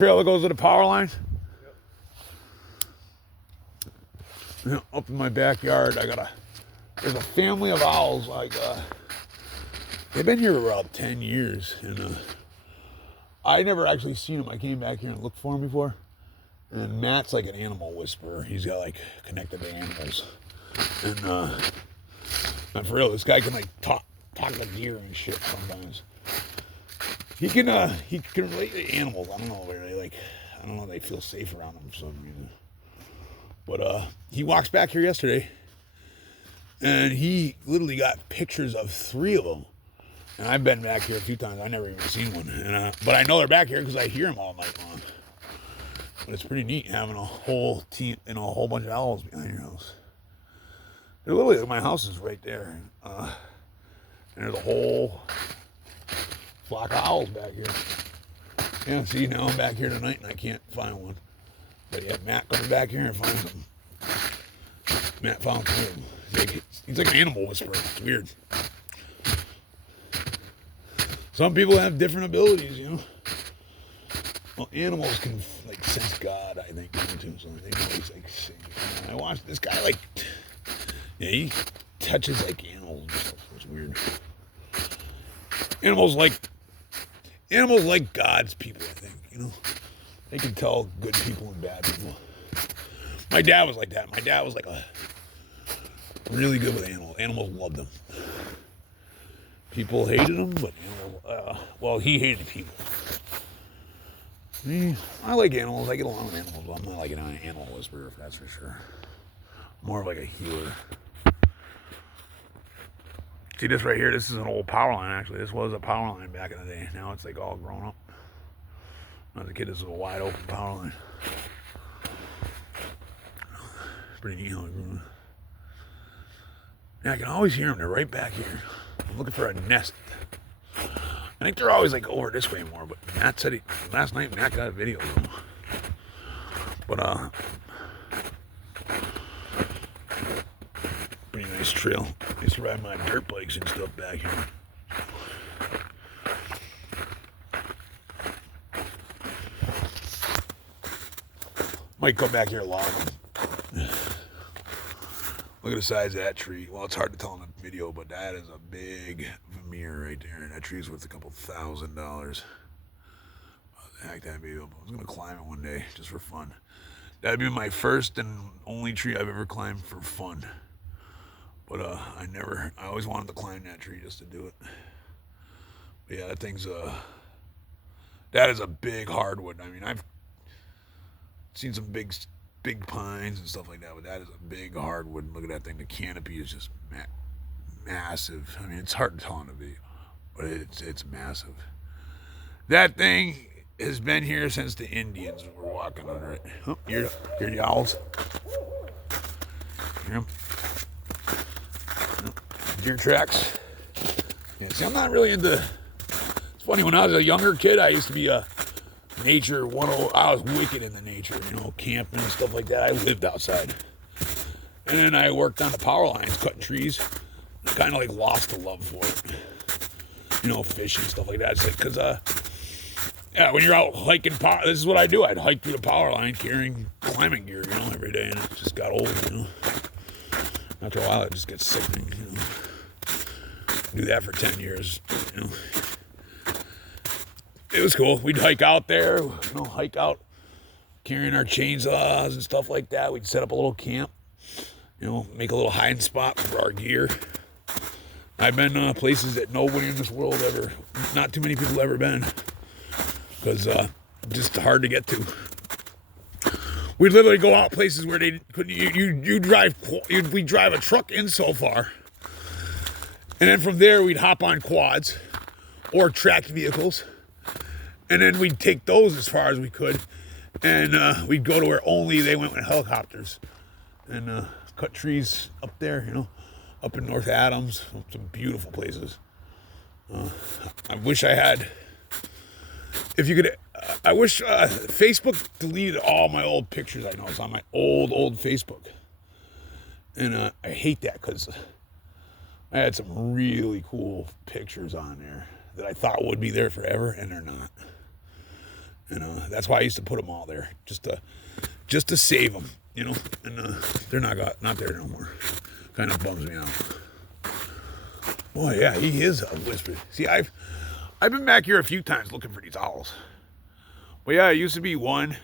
Trail that goes to the power lines. Yep. Up in my backyard, there's a family of owls. They've been here about 10 years, and I never actually seen them. I came back here and looked for them before. And Matt's like an animal whisperer. He's got connected to animals, and for real, this guy can talk to deer and shit sometimes. He can relate to animals. I don't know where I don't know, they feel safe around them for some reason. But he walks back here yesterday, and he literally got pictures of 3 of them. And I've been back here a few times. I've never even seen one. But I know they're back here because I hear them all night long. But it's pretty neat having a whole team, a whole bunch of owls behind your house. They're literally, my house is right there. And there's a whole flock of owls back here. Yeah, see, now I'm back here tonight and I can't find one. But yeah, Matt comes back here and finds them. Matt found 2 of them. He's like an animal whisperer. It's weird. Some people have different abilities, you know. Well, animals can sense God, I think, too. So they know he's saying. I watched this guy he touches animals and stuff. It's weird. Animals like God's people, I think, you know. They can tell good people and bad people. My dad was like that. My dad was really good with animals. Animals loved them. People hated him, but he hated people. I like animals. I get along with animals, but I'm not like an animal whisperer, if that's for sure. More of a healer. See this right here? This is an old power line, actually. This was a power line back in the day. Now it's all grown up. When I was a kid, this was a wide open power line. Pretty neat how it grew. Yeah, I can always hear them. They're right back here. I'm looking for a nest. I think they're always over this way more, but Matt said last night Matt got a video of them. But pretty nice trail. I used to ride my dirt bikes and stuff back here. Might come back here a lot. Look at the size of that tree. Well, it's hard to tell in the video, but that is a big Vermeer right there. And that tree's worth a couple $1,000. What the heck that'd be? I was going to climb it one day just for fun. That'd be my first and only tree I've ever climbed for fun. But I always wanted to climb that tree just to do it. But yeah, that is a big hardwood. I mean, I've seen some big pines and stuff like that, but that is a big hardwood. Look at that thing. The canopy is just massive. I mean, it's hard to tell on the video, but it's massive. That thing has been here since the Indians were walking under it. Oh, hear the owls. Hear them? Deer tracks. Yeah, see, I'm not really into. It's funny, when I was a younger kid, I used to be a nature 101. I was wicked into nature, camping and stuff like that. I lived outside. And then I worked on the power lines, cutting trees. I kind of lost the love for it. Fishing, stuff like that. It's because, when you're out hiking, this is what I do. I'd hike through the power line carrying climbing gear, every day. And it just got old, After a while, it just gets sickening, Do that for 10 years, It was cool. We'd hike out there, carrying our chainsaws and stuff like that. We'd set up a little camp, make a little hiding spot for our gear. I've been places that nobody in this world not too many people ever been, because just hard to get to. We'd literally go out places where they couldn't. We'd drive a truck in so far, and then from there we'd hop on quads or tracked vehicles. And then we'd take those as far as we could, and we'd go to where only they went with helicopters, and cut trees up there, up in North Adams, some beautiful places. I wish I had. If you could, I wish Facebook deleted all my old pictures. I know it's on my old Facebook, and I hate that because I had some really cool pictures on there that I thought would be there forever, and they're not. And that's why I used to put them all there, just to save them, you know. And they're not there no more. Kind of bums me out. Oh yeah, he is a whisper. See, I've been back here a few times looking for these owls. But yeah, it used to be one.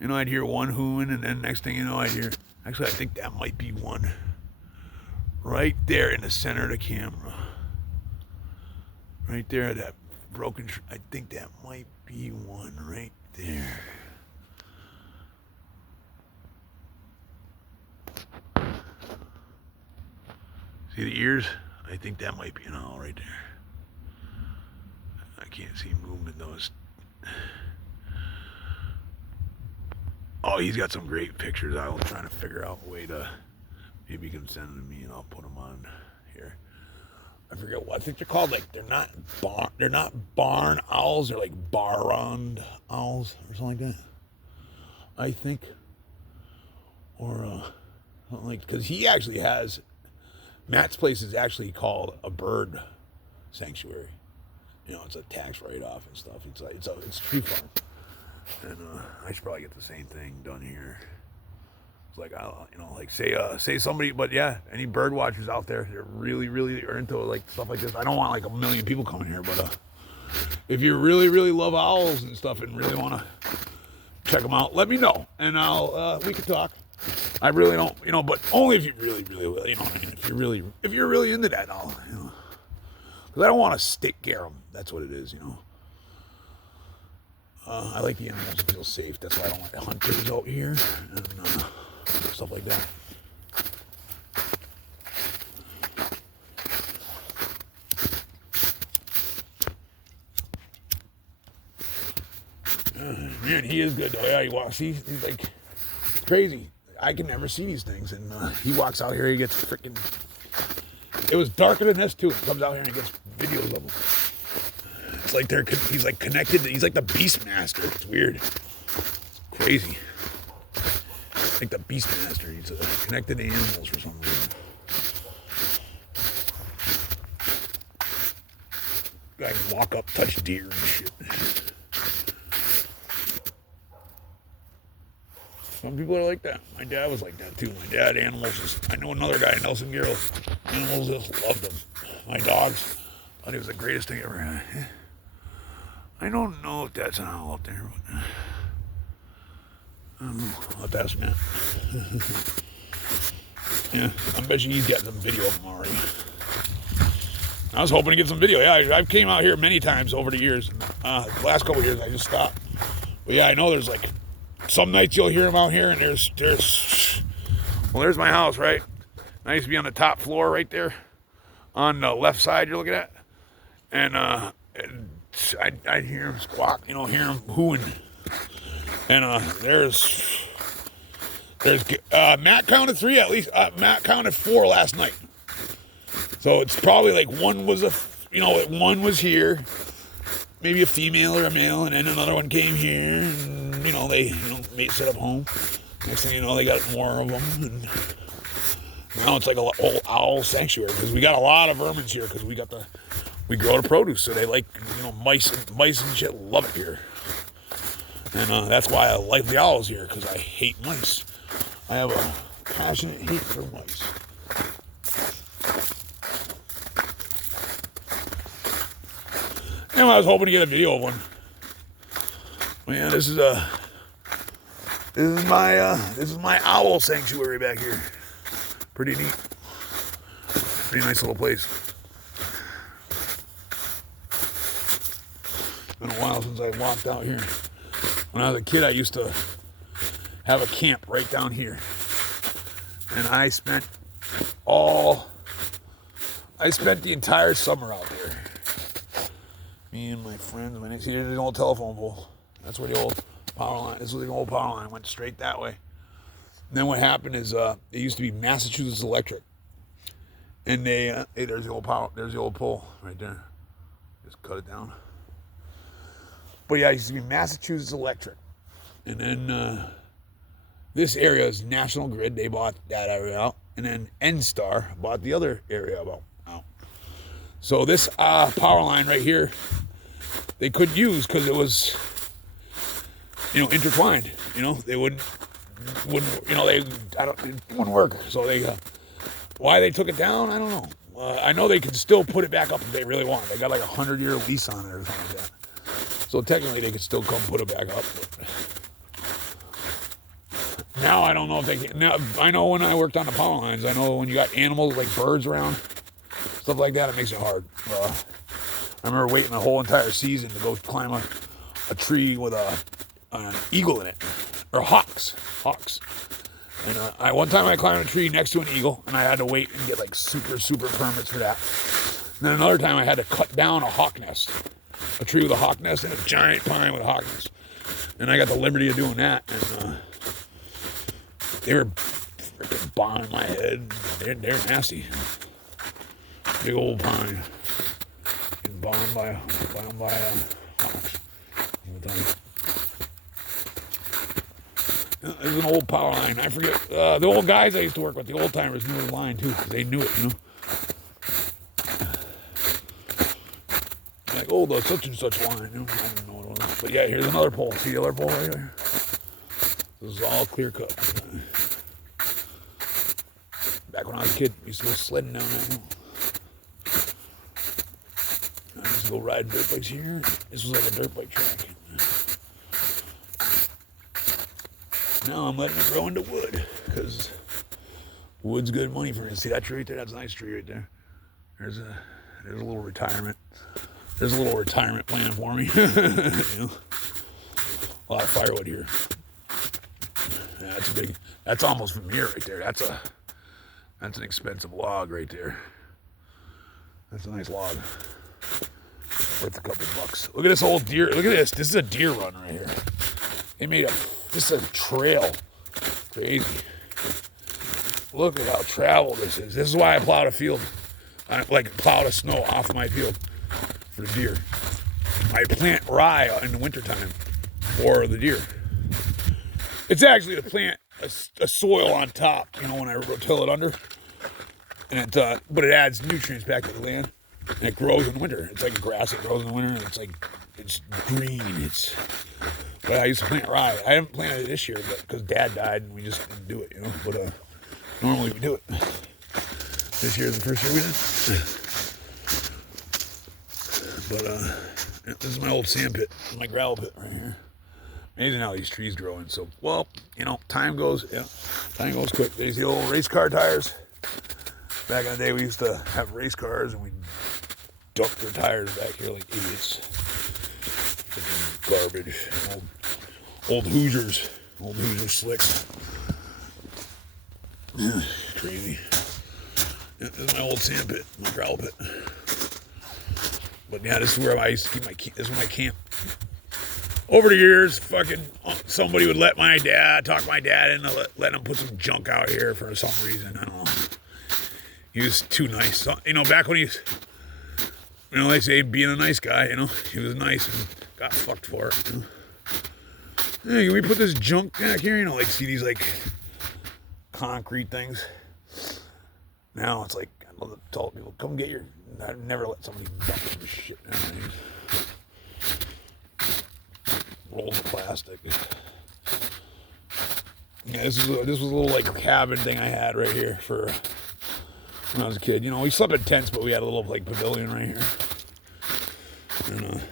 You know, I'd hear one hooing, and then next thing you know, I'd hear. Actually, I think that might be one. Right there in the center of the camera. Right there, that broken. I think that might be one right there. See the ears? I think that might be an owl right there. I can't see movement though. Oh, he's got some great pictures. I was trying to figure out a way to maybe you can send them to me and I'll put them on here. I forget what I think they're called. Like they're not barn owls. They're like barround owls or something like that. I think, or something like because he actually has. Matt's place is actually called a bird sanctuary. You know, it's a tax write-off and stuff. It's a tree farm, and I should probably get the same thing done here. It's like say somebody, but yeah, any bird watchers out there, they're really are into like stuff like this. I don't want like a million people coming here, but if you really love owls and stuff and really want to check them out, let me know, and we can talk. I really don't, you know, but only if you really will, you know what I mean? If you're really into that, I'll, you know, because I don't want to scare them. That's what it is, you know. I like the animals to feel safe. That's why I don't like hunters out here and stuff like that. Man, he is good though. Yeah, he walks. He's like crazy. I can never see these things, and he walks out here. He gets freaking. It was darker than this too. He comes out here and he gets videos of them. It's like he's like connected. He's like the Beast Master. It's weird. It's crazy. Like the Beast Master. He's connected to animals for some reason. Guy can walk up, touch deer and shit. Some people are like that. My dad was like that too. My dad, I know another guy, Nelson Garrell. Animals just loved him. My dogs thought he was the greatest thing ever had. I don't know if that's an owl up there. But I don't know. I'll have to ask Matt. Yeah, I bet you he's got some video of him already. I was hoping to get some video. Yeah, I've came out here many times over the years. The last couple of years, I just stopped. But yeah, I know there's like some nights you'll hear him out here, and there's my house, right? I used to be on the top floor right there on the left side you're looking at, and I'd hear him squawk, you know, hear him hooing, and there's Matt counted 3 at least. Matt counted 4 last night, so it's probably like one was here, maybe a female or a male, and then another one came here, and they set up home. Next thing you know, they got more of them, and now it's like a whole owl sanctuary because we got a lot of vermins here because we grow the produce, so they like mice and shit love it here, and that's why I like the owls here because I hate mice. I have a passionate hate for mice. And I was hoping to get a video of one. Man, this is my owl sanctuary back here. Pretty neat. Pretty nice little place. Been a while since I walked out here. When I was a kid, I used to have a camp right down here, and I spent the entire summer out there. Me and my friends, see, there's an old telephone pole. That's where the old power line. This was the old power line. Went straight that way. And then what happened is it used to be Massachusetts Electric, and hey, there's the old power. There's the old pole right there. Just cut it down. But yeah, it used to be Massachusetts Electric, and then this area is National Grid. They bought that area out, and then NSTAR bought the other area out. So this power line right here, they couldn't use because it was intertwined. They wouldn't, it wouldn't work. So why they took it down, I don't know. I know they can still put it back up if they really want. They got like a 100-year lease on it or something like that. So technically they could still come put it back up. But now I don't know if they can. Now, I know when I worked on the power lines, I know when you got animals like birds around, stuff like that, it makes it hard. I remember waiting the whole entire season to go climb a tree with an eagle in it, or hawks. And one time I climbed a tree next to an eagle, and I had to wait and get like super permits for that. And then another time I had to cut down a hawk nest, a tree with a hawk nest, and a giant pine with a hawk nest. And I got the liberty of doing that, and they were freaking bombing my head. They're nasty. Big old pine. Getting bombed by hawks. There's an old power line. I forget. The old guys I used to work with, the old timers, knew the line too. They knew it, Like, oh, the such and such line. I didn't know what it was. But yeah, here's another pole. See the other pole right here? This is all clear cut. Back when I was a kid, I used to go sledding down that hill. I used to go riding dirt bikes here. This was like a dirt bike track. Now I'm letting it grow into wood, because wood's good money for me. See that tree right there? That's a nice tree right there. There's a little retirement. There's a little retirement plan for me. A lot of firewood here. Yeah, that's almost from here right there. That's an expensive log right there. That's a nice log. Worth a couple bucks. Look at this old deer. Look at this. This is a deer run right here. They made this is a trail. Crazy. Look at how traveled this is. This is why I plowed a field. I plowed a snow off my field for the deer. I plant rye in the wintertime for the deer. It's actually to plant a soil on top, when I till it under. And but it adds nutrients back to the land. And it grows in the winter. It's like grass that grows in the winter. And it's green. But I used to plant rye. I haven't planted it this year, because Dad died and we just didn't do it, But normally we do it. This year is the first year we did. But this is my old sand pit, my gravel pit right here. Amazing how these trees grow in. So, time goes quick. There's the old race car tires. Back in the day, we used to have race cars, and we'd dump their tires back here like idiots. Freaking garbage. Old Hoosiers. Old Hoosier slicks. Crazy. Yeah, this is my old sand pit, my gravel pit. But yeah, this is where I used to keep this is my camp. Over the years, somebody would talk my dad into letting him put some junk out here for some reason. I don't know. He was too nice. Back when they say being a nice guy, he was nice and got fucked for it. Hey, can we put this junk back here? See these concrete things. Now it's like, I love to tell people, come get your. I never let somebody dump some shit down. Rolls of plastic. Yeah, this was a little cabin thing I had right here for when I was a kid. We slept in tents, but we had a little pavilion right here. And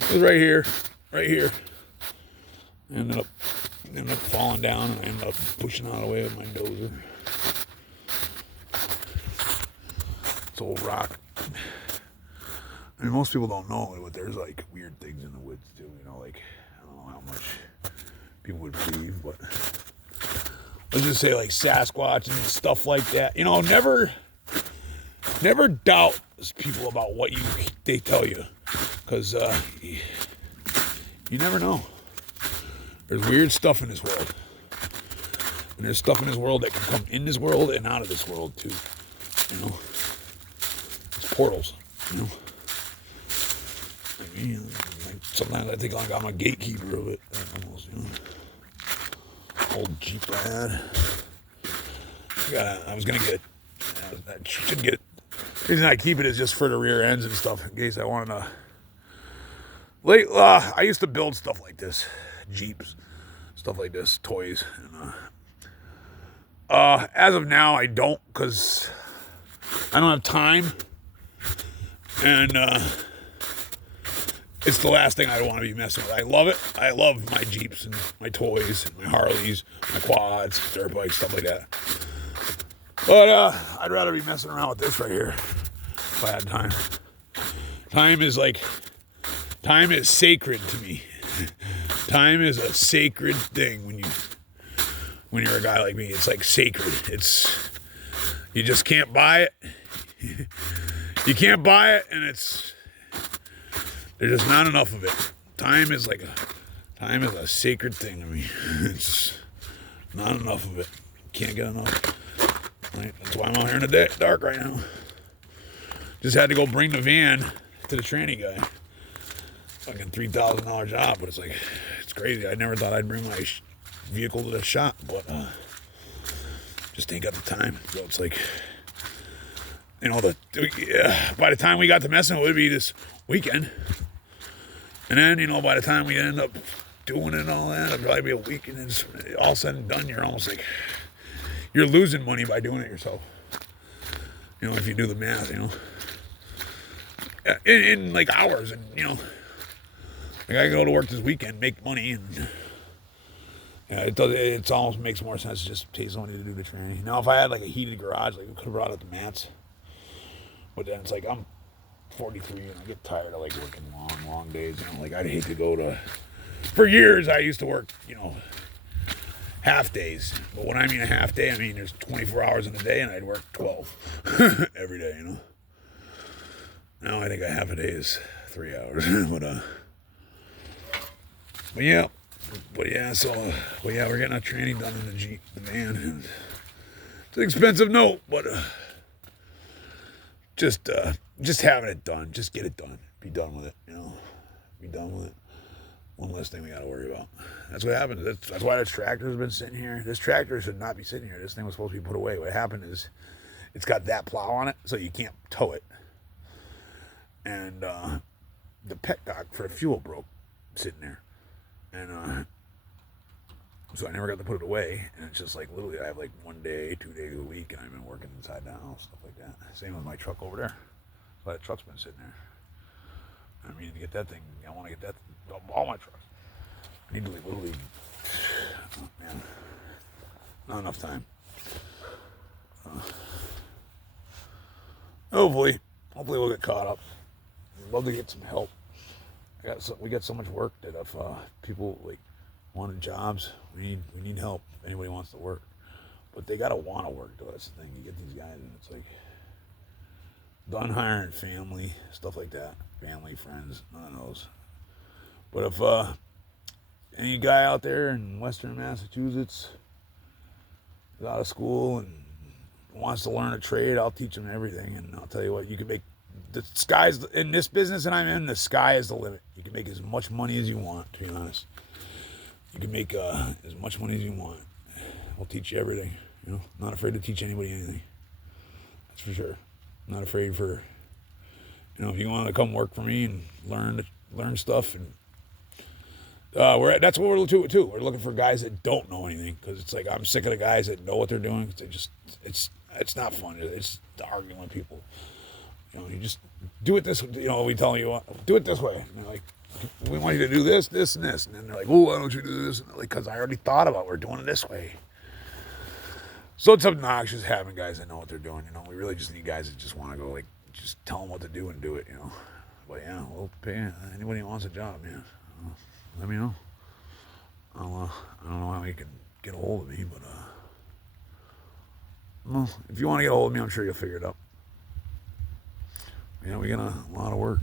it was right here. I ended up falling down, and I ended up pushing out of the way with my dozer. It's old rock. I mean, most people don't know, but there's weird things in the woods too. I don't know how much people would believe, but let's just say Sasquatch and stuff like that. Never doubt people about what they tell you, because you never know. There's weird stuff in this world, and there's stuff in this world that can come in this world and out of this world too. It's portals. Sometimes I think I'm a gatekeeper of it. Almost, Old Jeep I had. I was gonna get. I should get. The reason I keep it is just for the rear ends and stuff, in case I wanted to. I used to build stuff like this, Jeeps, stuff like this, toys. And, as of now, I don't, because I don't have time, and it's the last thing I want to be messing with. I love it. I love my Jeeps and my toys, and my Harleys, my quads, dirt bikes, stuff like that. But I'd rather be messing around with this right here if I had time. Time is sacred to me. Time is a sacred thing when you're a guy like me. It's like sacred. You just can't buy it. You can't buy it, and there's just not enough of it. Time is a sacred thing to me. It's not enough of it. Can't get enough. Right? That's why I'm out here in the dark right now. Just had to go bring the van to the tranny guy. Fucking $3,000 job, but it's crazy. I never thought I'd bring my vehicle to the shop, but just ain't got the time. So it's like, by the time we got to messing, it would be this weekend, and then by the time we end up doing it and all that, it'll probably be a week, and then all said and done, you're almost like you're losing money by doing it yourself. If you do the math, in like hours, and like I go to work this weekend, make money, and it almost makes more sense to just pay somebody to do the training. Now, if I had like a heated garage, like we could have brought out the mats, but then it's like I'm 43 and I get tired of like working long days. Like I'd hate to go to. For years, I used to work, half days. But when I mean a half day, I mean there's 24 hours in a day, and I'd work 12 every day. Now I think a half a day is 3 hours, But yeah, we're getting our training done in the van. And it's an expensive note, but just having it done, just get it done, be done with it, be done with it. One less thing we got to worry about. That's what happened. That's why this tractor's been sitting here. This tractor should not be sitting here. This thing was supposed to be put away. What happened is, it's got that plow on it, so you can't tow it. And the pet dock for the fuel broke, sitting there. And so I never got to put it away. And it's just like literally I have like 1 day, 2 days a week, and I've been working inside the house, stuff like that. Same with my truck over there. So that truck's been sitting there. I mean, to get that thing, I want to get that, all my trucks. I need to literally, oh man, not enough time. Hopefully we'll get caught up. I'd love to get some help. We got so much work that if people like wanted jobs, we need help. If anybody wants to work, but they gotta want to work though. That's the thing. You get these guys, and it's like done hiring family, stuff like that. Family, friends, none of those. But if any guy out there in Western Massachusetts is out of school and wants to learn a trade, I'll teach him everything. And I'll tell you what, you can make, the sky's, in this business that I'm in, the sky is the limit. You can make as much money as you want, to be honest. You can make as much money as you want. I'll teach you everything, Not afraid to teach anybody anything. That's for sure. Not afraid for, if you want to come work for me and learn stuff, and that's what we're doing too. We're looking for guys that don't know anything, because it's like I'm sick of the guys that know what they're doing. It's not fun. It's arguing with people. You just do it this. We tell you do it this way. And they're like, we want you to do this, this, and this, and then they're like, oh, why don't you do this? And they're like, because I already thought about it. We're doing it this way. So it's obnoxious having guys that know what they're doing. We really just need guys that just want to go, like, just tell them what to do and do it. But yeah, we'll pay anybody who wants a job, man. Let me know. I don't know how you can get a hold of me, but well, if you want to get a hold of me, I'm sure you'll figure it out. Yeah, we got a lot of work.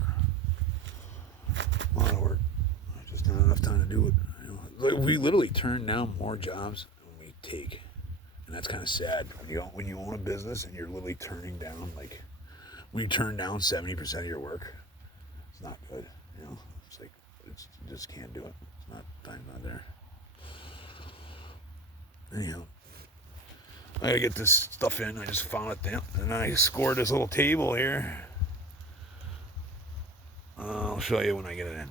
Just not enough time to do it. We literally turn down more jobs than we take. And that's kind of sad when you own a business and you're literally turning down, like, when you turn down 70% of your work, it's not good. It's like, you just can't do it. It's not, time's not there. Anyhow, I gotta get this stuff in. I just found it there, and I scored this little table here. I'll show you when I get it in.